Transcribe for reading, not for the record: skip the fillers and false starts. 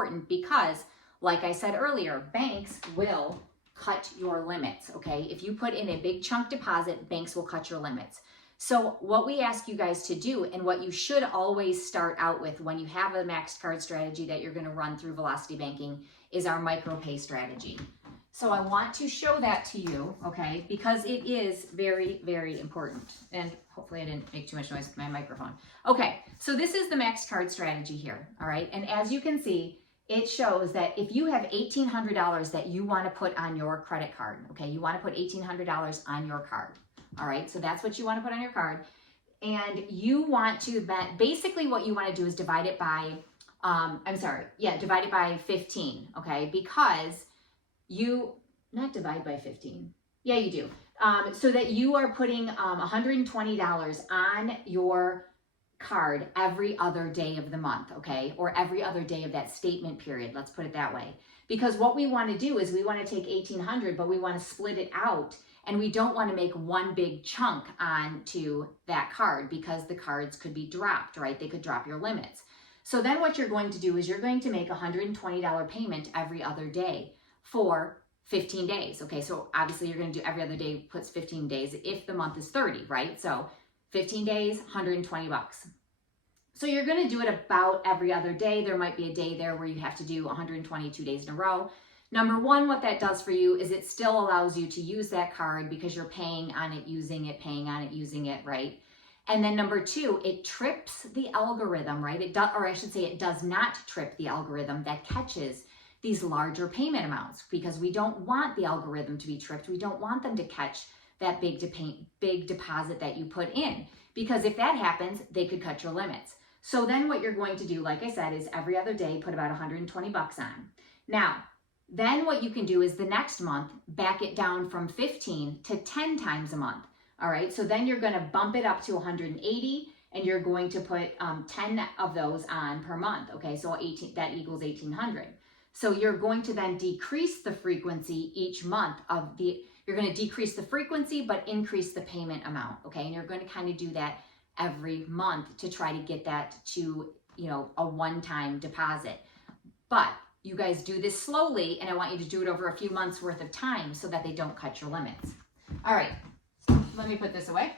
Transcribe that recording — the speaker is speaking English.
important because, like I said earlier, banks will cut your limits, okay? If you put in a big chunk deposit, banks will cut your limits. So what we ask you guys to do, and what you should always start out with when you have a maxed card strategy that you're gonna run through Velocity Banking, is our micro-pay strategy. So I want to show that to you, okay, because it is very, very important. And hopefully I didn't make too much noise with my microphone. Okay, so this is the maxed card strategy here, all right? And as you can see, it shows that if you have $1,800 that you want to put on your credit card, okay, you want to put $1,800 on your card, all right? So that's what you want to put on your card. And you want to, basically what you want to do is divide it by, divide it by 15, okay? Because you, not divide by 15. Yeah, you do. So that you are putting $120 on your card every other day of the month, okay? Or every other day of that statement period, let's put it that way. Because what we want to do is we want to take $1,800, but we want to split it out, and we don't want to make one big chunk onto that card because the cards could be dropped, right? They could drop your limits. So then what you're going to do is you're going to make a $120 payment every other day for 15 days, okay? So obviously you're going to do every other day puts 15 days if the month is 30, right? So 15 days, 120 bucks. So you're going to do it about every other day. There might be a day there where you have to do 122 days in a row. Number one, what that does for you is it still allows you to use that card because you're paying on it, using it, paying on it, using it, right? And then number two, it trips the algorithm, right? It does, or I should say it does not trip the algorithm that catches these larger payment amounts, because we don't want the algorithm to be tripped. We don't want them to catch that big deposit that you put in, because if that happens, they could cut your limits. So then what you're going to do, like I said, is every other day put about 120 bucks on. Now, then what you can do is the next month, back it down from 15 to 10 times a month. All right, so then you're going to bump it up to 180, and you're going to put 10 of those on per month. Okay, so 18, that equals 1,800. So you're going to then decrease the frequency each month of the, you're going to decrease the frequency, but increase the payment amount. Okay, and you're going to kind of do that every month to try to get that to, you know, a one-time deposit. But you guys do this slowly, and I want you to do it over a few months worth of time so that they don't cut your limits. All right, let me put this away.